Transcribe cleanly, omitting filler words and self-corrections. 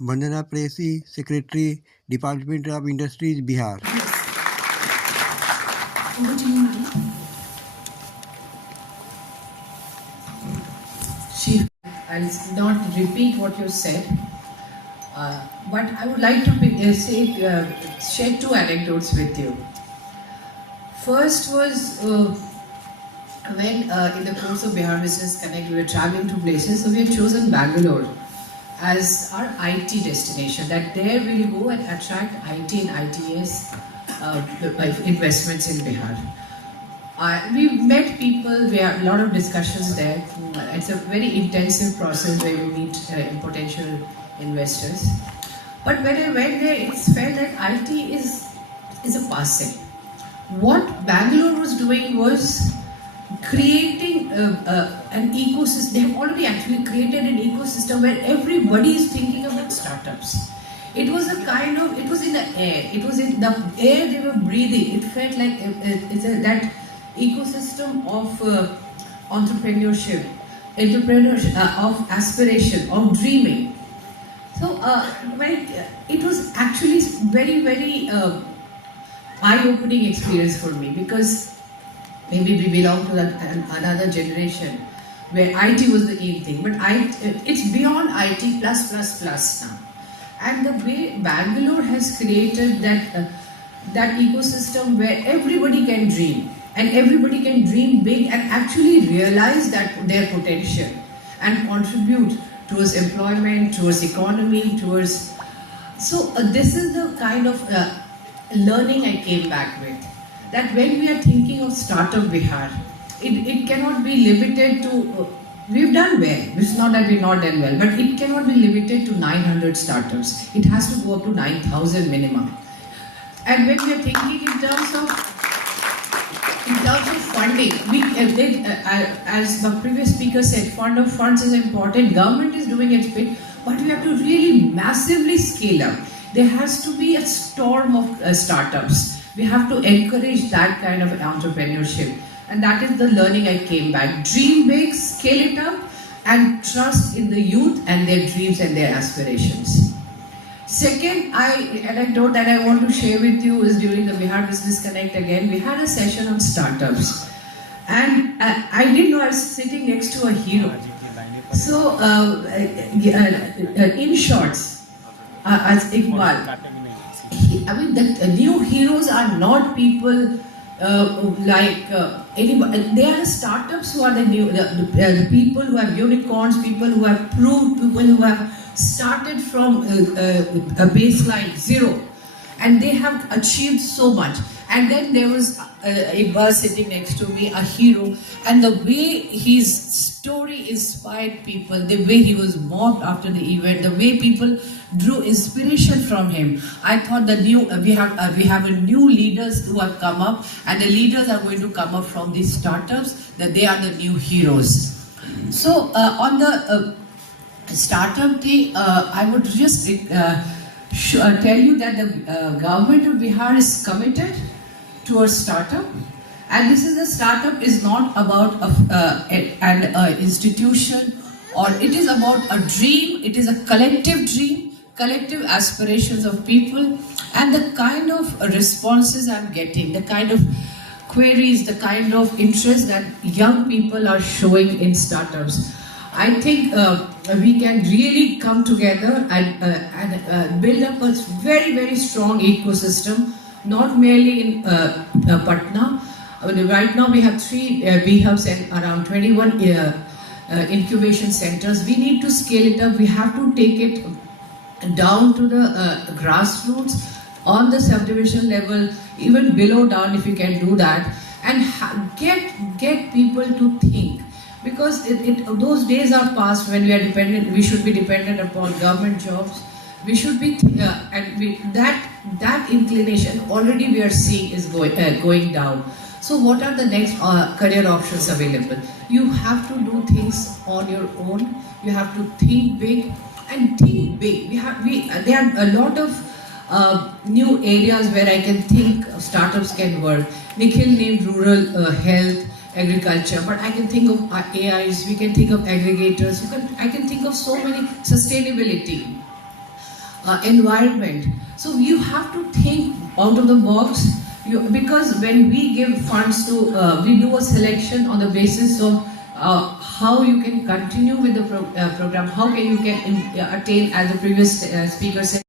Bandana Preyashi, Secretary, Department of Industries, Bihar. Over to you, madam. I'll not repeat what you said, but I would like to share two anecdotes with you. First was when in the course of Bihar Business Connect we were traveling to places, so we had chosen Bangalore as our IT destination, that there we will go and attract IT and ITS investments in Bihar. We met people, we had a lot of discussions there. It's a very intensive process where we meet potential investors. But when I went there, it felt that IT is a passing. What Bangalore was doing was creating an ecosystem. They have already actually created an ecosystem where everybody is thinking about startups. It was it was in the air. It was in the air they were breathing. It felt like that ecosystem of entrepreneurship, of aspiration, of dreaming. So it was actually very eye-opening experience for me, because maybe we belong to another generation where IT was the in thing, but it's beyond IT plus now. And the way Bangalore has created that ecosystem where everybody can dream, and everybody can dream big and actually realize their potential and contribute towards employment, towards economy, towards... So this is the kind of learning I came back with. That when we are thinking of Startup Bihar, it cannot be limited to... we've done well, it's not that we've not done well, but it cannot be limited to 900 startups. It has to go up to 9,000 minimum. And when we are thinking in terms of funding, as the previous speaker said, funds is important, government is doing its bit, but we have to really massively scale up. There has to be a storm of startups. We have to encourage that kind of entrepreneurship. And that is the learning I came back. Dream big, scale it up, and trust in the youth and their dreams and their aspirations. Second anecdote that I want to share with you is during the Bihar Business Connect again, we had a session on startups. And I didn't know I was sitting next to a hero. So, in shorts, as Iqbal, the new heroes are not people like anybody. They are startups who are the people who have unicorns, people who have proved, people who have started from a baseline zero, and they have achieved so much. And then there was Iqbal sitting next to me, a hero, and the way his story inspired people, the way he was mobbed after the event, the way people drew inspiration from him. I thought that we have a new leaders who have come up, and the leaders are going to come up from these startups, that they are the new heroes. So on the startup day, I would just tell you that the government of Bihar is committed to a startup, and this is a startup is not about an institution, or it is about a dream. It is a collective dream, collective aspirations of people, and the kind of responses I'm getting, the kind of queries, the kind of interest that young people are showing in startups. I think we can really come together and build up a very strong ecosystem, not merely in Patna. Right now we have 3 B-hubs and around 21 incubation centers. We need to scale it up. We have to take it down to the grassroots, on the subdivision level, even below down if we can do that, and get people to think. Because those days are past when we are dependent. We should be dependent upon government jobs. We should be, that inclination already we are seeing is going down. So what are the next career options available? You have to do things on your own. You have to think big, and think big. There are a lot of new areas where I can think startups can work. Nikhil named rural health, agriculture, but I can think of AIs, we can think of aggregators, I can think of so many, sustainability. environment. So you have to think out of the box. Because when we give funds to, we do a selection on the basis of how you can continue with the program, how can you can attain, as the previous speaker said,